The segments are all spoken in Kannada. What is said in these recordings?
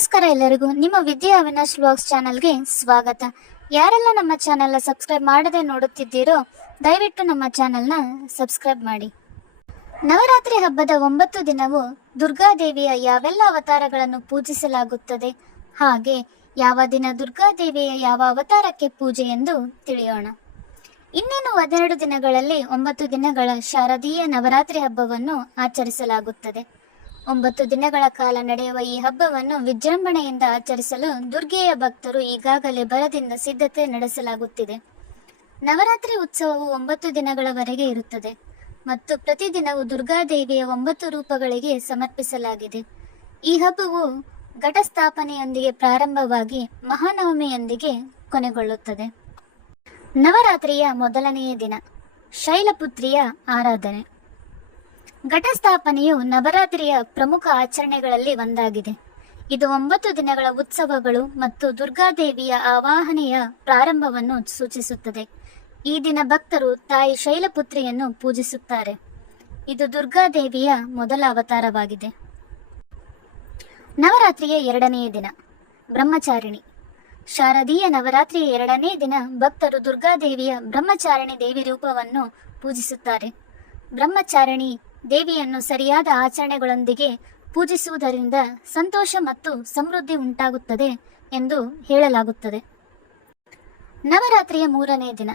ನಮಸ್ಕಾರ ಎಲ್ಲರಿಗೂ. ನಿಮ್ಮ ವಿದ್ಯಾ ಅವಿನಾಶ್ ವ್ಲಾಗ್ಸ್ ಚಾನಲ್ಗೆ ಸ್ವಾಗತ. ಯಾರೆಲ್ಲ ನಮ್ಮ ಚಾನೆಲ್ನ ಸಬ್ಸ್ಕ್ರೈಬ್ ಮಾಡದೆ ನೋಡುತ್ತಿದ್ದೀರೋ ದಯವಿಟ್ಟು ನಮ್ಮ ಚಾನೆಲ್ನ ಸಬ್ಸ್ಕ್ರೈಬ್ ಮಾಡಿ. ನವರಾತ್ರಿ ಹಬ್ಬದ 9 ದಿನವೂ ದುರ್ಗಾದೇವಿಯ ಯಾವೆಲ್ಲ ಅವತಾರಗಳನ್ನು ಪೂಜಿಸಲಾಗುತ್ತದೆ, ಹಾಗೆ ಯಾವ ದಿನ ದುರ್ಗಾದೇವಿಯ ಯಾವ ಅವತಾರಕ್ಕೆ ಪೂಜೆ ಎಂದು ತಿಳಿಯೋಣ. ಇನ್ನೇನು 12 ದಿನಗಳಲ್ಲಿ 9 ದಿನಗಳ ಶಾರದೀಯ ನವರಾತ್ರಿ ಹಬ್ಬವನ್ನು ಆಚರಿಸಲಾಗುತ್ತದೆ. 9 ದಿನಗಳ ಕಾಲ ನಡೆಯುವ ಈ ಹಬ್ಬವನ್ನು ವಿಜೃಂಭಣೆಯಿಂದ ಆಚರಿಸಲು ದುರ್ಗೆಯ ಭಕ್ತರು ಈಗಾಗಲೇ ಬರದಿಂದ ಸಿದ್ಧತೆ ನಡೆಸಲಾಗುತ್ತಿದೆ. ನವರಾತ್ರಿ ಉತ್ಸವವು 9 ದಿನಗಳವರೆಗೆ ಇರುತ್ತದೆ ಮತ್ತು ಪ್ರತಿದಿನವೂ ದುರ್ಗಾದೇವಿಯ 9 ರೂಪಗಳಿಗೆ ಸಮರ್ಪಿಸಲಾಗಿದೆ. ಈ ಹಬ್ಬವು ಘಟಸ್ಥಾಪನೆಯೊಂದಿಗೆ ಪ್ರಾರಂಭವಾಗಿ ಮಹಾನವಮಿಯೊಂದಿಗೆ ಕೊನೆಗೊಳ್ಳುತ್ತದೆ. ನವರಾತ್ರಿಯ ಮೊದಲನೆಯ ದಿನ ಶೈಲಪುತ್ರಿಯ ಆರಾಧನೆ. ಘಟಸ್ಥಾಪನೆಯು ನವರಾತ್ರಿಯ ಪ್ರಮುಖ ಆಚರಣೆಗಳಲ್ಲಿ ಒಂದಾಗಿದೆ. ಇದು 9 ದಿನಗಳ ಉತ್ಸವಗಳು ಮತ್ತು ದುರ್ಗಾದೇವಿಯ ಆವಾಹನೆಯ ಪ್ರಾರಂಭವನ್ನು ಸೂಚಿಸುತ್ತದೆ. ಈ ದಿನ ಭಕ್ತರು ತಾಯಿ ಶೈಲಪುತ್ರಿಯನ್ನು ಪೂಜಿಸುತ್ತಾರೆ. ಇದು ದುರ್ಗಾದೇವಿಯ ಮೊದಲ ಅವತಾರವಾಗಿದೆ. ನವರಾತ್ರಿಯ 2ನೇ ದಿನ ಬ್ರಹ್ಮಚಾರಿಣಿ. ಶಾರದೀಯ ನವರಾತ್ರಿಯ 2ನೇ ದಿನ ಭಕ್ತರು ದುರ್ಗಾದೇವಿಯ ಬ್ರಹ್ಮಚಾರಿಣಿ ದೇವಿ ರೂಪವನ್ನು ಪೂಜಿಸುತ್ತಾರೆ. ಬ್ರಹ್ಮಚಾರಿಣಿ ದೇವಿಯನ್ನು ಸರಿಯಾದ ಆಚರಣೆಗಳೊಂದಿಗೆ ಪೂಜಿಸುವುದರಿಂದ ಸಂತೋಷ ಮತ್ತು ಸಮೃದ್ಧಿ ಉಂಟಾಗುತ್ತದೆ ಎಂದು ಹೇಳಲಾಗುತ್ತದೆ. ನವರಾತ್ರಿಯ 3ನೇ ದಿನ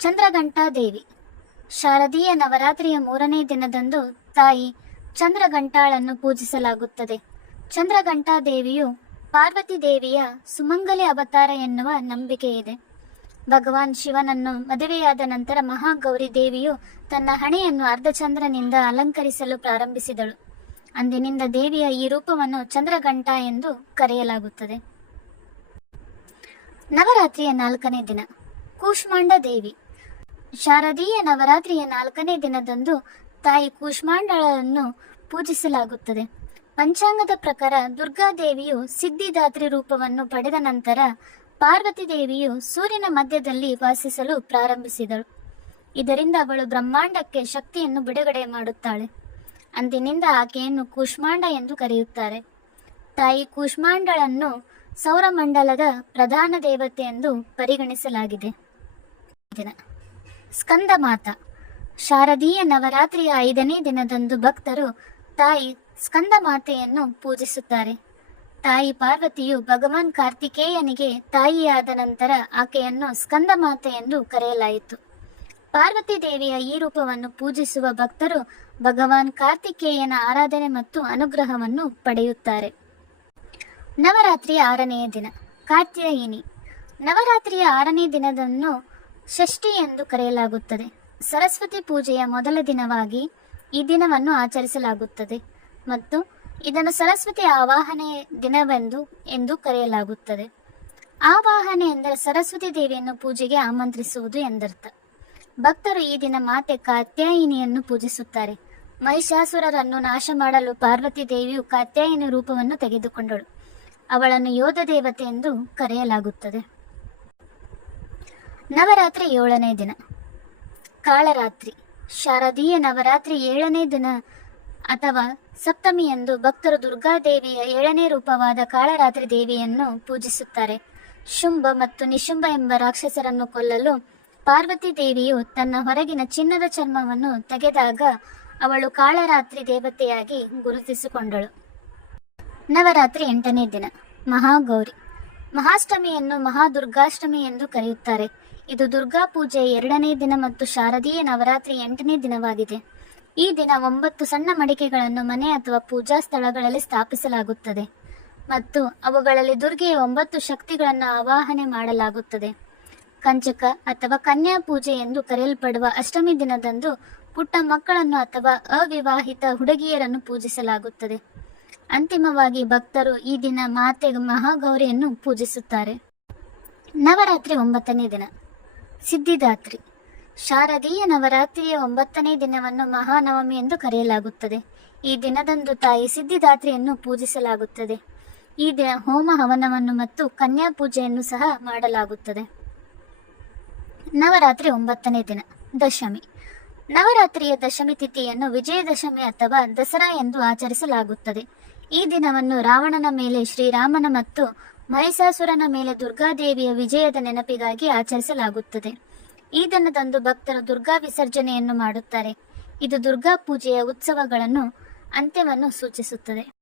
ಚಂದ್ರಘಂಟಾ ದೇವಿ. ಶಾರದೀಯ ನವರಾತ್ರಿಯ 3ನೇ ದಿನದಂದು ತಾಯಿ ಚಂದ್ರಘಂಟಾಳನ್ನು ಪೂಜಿಸಲಾಗುತ್ತದೆ. ಚಂದ್ರಘಂಟಾ ದೇವಿಯು ಪಾರ್ವತಿ ದೇವಿಯ ಸುಮಂಗಲಿ ಅವತಾರ ಎನ್ನುವ ನಂಬಿಕೆ ಇದೆ. ಭಗವಾನ್ ಶಿವನನ್ನು ಮದುವೆಯಾದ ನಂತರ ಮಹಾಗೌರಿ ದೇವಿಯು ತನ್ನ ಹಣೆಯನ್ನು ಅರ್ಧಚಂದ್ರನಿಂದ ಅಲಂಕರಿಸಲು ಪ್ರಾರಂಭಿಸಿದಳು. ಅಂದಿನಿಂದ ದೇವಿಯ ಈ ರೂಪವನ್ನು ಚಂದ್ರಘಂಟ ಎಂದು ಕರೆಯಲಾಗುತ್ತದೆ. ನವರಾತ್ರಿಯ 4ನೇ ದಿನ ಕೂಷ್ಮಾಂಡ ದೇವಿ. ಶಾರದೀಯ ನವರಾತ್ರಿಯ 4ನೇ ದಿನದಂದು ತಾಯಿ ಕೂಷ್ಮಾಂಡಳನ್ನು ಪೂಜಿಸಲಾಗುತ್ತದೆ. ಪಂಚಾಂಗದ ಪ್ರಕಾರ ದುರ್ಗಾದೇವಿಯು ಸಿದ್ಧಿದಾತ್ರಿ ರೂಪವನ್ನು ಪಡೆದ ನಂತರ ಪಾರ್ವತಿ ದೇವಿಯು ಸೂರ್ಯನ ಮಧ್ಯದಲ್ಲಿ ವಾಸಿಸಲು ಪ್ರಾರಂಭಿಸಿದಳು. ಇದರಿಂದ ಅವಳು ಬ್ರಹ್ಮಾಂಡಕ್ಕೆ ಶಕ್ತಿಯನ್ನು ಬಿಡುಗಡೆ ಮಾಡುತ್ತಾಳೆ. ಅಂದಿನಿಂದ ಆಕೆಯನ್ನು ಕೂಷ್ಮಾಂಡ ಎಂದು ಕರೆಯುತ್ತಾರೆ. ತಾಯಿ ಕೂಷ್ಮಾಂಡಳನ್ನು ಸೌರಮಂಡಲದ ಪ್ರಧಾನ ದೇವತೆ ಎಂದು ಪರಿಗಣಿಸಲಾಗಿದೆ. ಸ್ಕಂದ ಮಾತಾ. ಶಾರದೀಯ ನವರಾತ್ರಿಯ 5ನೇ ದಿನದಂದು ಭಕ್ತರು ತಾಯಿ ಸ್ಕಂದ ಮಾತೆಯನ್ನು ಪೂಜಿಸುತ್ತಾರೆ. ತಾಯಿ ಪಾರ್ವತಿಯು ಭಗವಾನ್ ಕಾರ್ತಿಕೇಯನಿಗೆ ತಾಯಿಯಾದ ನಂತರ ಆಕೆಯನ್ನು ಸ್ಕಂದ ಮಾತೆ ಎಂದು ಕರೆಯಲಾಯಿತು. ಪಾರ್ವತಿ ದೇವಿಯ ಈ ರೂಪವನ್ನು ಪೂಜಿಸುವ ಭಕ್ತರು ಭಗವಾನ್ ಕಾರ್ತಿಕೇಯನ ಆರಾಧನೆ ಮತ್ತು ಅನುಗ್ರಹವನ್ನು ಪಡೆಯುತ್ತಾರೆ. ನವರಾತ್ರಿಯ 6ನೇ ದಿನ ಕಾತ್ಯಾಯಿನಿ. ನವರಾತ್ರಿಯ 6ನೇ ದಿನದನ್ನು ಷಷ್ಠಿ ಎಂದು ಕರೆಯಲಾಗುತ್ತದೆ. ಸರಸ್ವತಿ ಪೂಜೆಯ ಮೊದಲ ದಿನವಾಗಿ ಈ ದಿನವನ್ನು ಆಚರಿಸಲಾಗುತ್ತದೆ ಮತ್ತು ಇದನ್ನು ಸರಸ್ವತಿ ಆವಾಹನೆ ದಿನವೆಂದು ಕರೆಯಲಾಗುತ್ತದೆ. ಆವಾಹನೆ ಎಂದರೆ ಸರಸ್ವತಿ ದೇವಿಯನ್ನು ಪೂಜೆಗೆ ಆಮಂತ್ರಿಸುವುದು ಎಂದರ್ಥ. ಭಕ್ತರು ಈ ದಿನ ಮಾತೆ ಕಾತ್ಯಾಯಿನಿಯನ್ನು ಪೂಜಿಸುತ್ತಾರೆ. ಮಹಿಷಾಸುರರನ್ನು ನಾಶ ಮಾಡಲು ಪಾರ್ವತಿ ದೇವಿಯು ಕಾತ್ಯಾಯಿನಿ ರೂಪವನ್ನು ತೆಗೆದುಕೊಂಡಳು. ಅವಳನ್ನು ಯೋಧ ದೇವತೆ ಎಂದು ಕರೆಯಲಾಗುತ್ತದೆ. ನವರಾತ್ರಿ 7ನೇ ದಿನ ಕಾಳರಾತ್ರಿ. ಶಾರದೀಯ ನವರಾತ್ರಿ 7ನೇ ದಿನ ಅಥವಾ ಸಪ್ತಮಿಯಂದು ಭಕ್ತರು ದುರ್ಗಾದೇವಿಯ 7ನೇ ರೂಪವಾದ ಕಾಳರಾತ್ರಿ ದೇವಿಯನ್ನು ಪೂಜಿಸುತ್ತಾರೆ. ಶುಂಭ ಮತ್ತು ನಿಶುಂಭ ಎಂಬ ರಾಕ್ಷಸರನ್ನು ಕೊಲ್ಲಲು ಪಾರ್ವತಿ ದೇವಿಯು ತನ್ನ ಹೊರಗಿನ ಚಿನ್ನದ ಚರ್ಮವನ್ನು ತೆಗೆದಾಗ ಅವಳು ಕಾಳರಾತ್ರಿ ದೇವತೆಯಾಗಿ ಗುರುತಿಸಿಕೊಂಡಳು. ನವರಾತ್ರಿ 8ನೇ ದಿನ ಮಹಾಗೌರಿ. ಮಹಾಷ್ಟಮಿಯನ್ನು ಮಹಾದುರ್ಗಾಷ್ಟಮಿ ಎಂದು ಕರೆಯುತ್ತಾರೆ. ಇದು ದುರ್ಗಾ ಪೂಜೆಯ 2ನೇ ದಿನ ಮತ್ತು ಶಾರದೀಯ ನವರಾತ್ರಿ 8ನೇ ದಿನವಾಗಿದೆ. ಈ ದಿನ 9 ಸಣ್ಣ ಮಡಿಕೆಗಳನ್ನು ಮನೆ ಅಥವಾ ಪೂಜಾ ಸ್ಥಳಗಳಲ್ಲಿ ಸ್ಥಾಪಿಸಲಾಗುತ್ತದೆ ಮತ್ತು ಅವುಗಳಲ್ಲಿ ದುರ್ಗೆಯ 9 ಶಕ್ತಿಗಳನ್ನು ಆವಾಹನೆ ಮಾಡಲಾಗುತ್ತದೆ. ಕಂಚಕ ಅಥವಾ ಕನ್ಯಾ ಪೂಜೆ ಎಂದು ಕರೆಯಲ್ಪಡುವ ಅಷ್ಟಮಿ ದಿನದಂದು ಪುಟ್ಟ ಮಕ್ಕಳನ್ನು ಅಥವಾ ಅವಿವಾಹಿತ ಹುಡುಗಿಯರನ್ನು ಪೂಜಿಸಲಾಗುತ್ತದೆ. ಅಂತಿಮವಾಗಿ ಭಕ್ತರು ಈ ದಿನ ಮಾತೆ ಮಹಾಗೌರಿಯನ್ನು ಪೂಜಿಸುತ್ತಾರೆ. ನವರಾತ್ರಿ 9ನೇ ದಿನ ಸಿದ್ಧಿದಾತ್ರಿ. ಶಾರದೀಯ ನವರಾತ್ರಿಯ 9ನೇ ದಿನವನ್ನು ಮಹಾನವಮಿ ಎಂದು ಕರೆಯಲಾಗುತ್ತದೆ. ಈ ದಿನದಂದು ತಾಯಿ ಸಿದ್ಧಿದಾತ್ರಿಯನ್ನು ಪೂಜಿಸಲಾಗುತ್ತದೆ. ಈ ದಿನ ಹೋಮ ಹವನವನ್ನು ಮತ್ತು ಕನ್ಯಾ ಪೂಜೆಯನ್ನು ಸಹ ಮಾಡಲಾಗುತ್ತದೆ. ನವರಾತ್ರಿ 9ನೇ ದಿನ ದಶಮಿ. ನವರಾತ್ರಿಯ ದಶಮಿ ತಿಥಿಯನ್ನು ವಿಜಯದಶಮಿ ಅಥವಾ ದಸರಾ ಎಂದು ಆಚರಿಸಲಾಗುತ್ತದೆ. ಈ ದಿನವನ್ನು ರಾವಣನ ಮೇಲೆ ಶ್ರೀರಾಮನ ಮತ್ತು ಮಹಿಷಾಸುರನ ಮೇಲೆ ದುರ್ಗಾದೇವಿಯ ವಿಜಯದ ನೆನಪಿಗಾಗಿ ಆಚರಿಸಲಾಗುತ್ತದೆ. ಈ ದಿನದಂದು ಭಕ್ತರು ದುರ್ಗಾ ವಿಸರ್ಜನೆಯನ್ನು ಮಾಡುತ್ತಾರೆ. ಇದು ದುರ್ಗಾ ಪೂಜೆಯ ಉತ್ಸವಗಳನ್ನು ಅಂತ್ಯವನ್ನು ಸೂಚಿಸುತ್ತದೆ.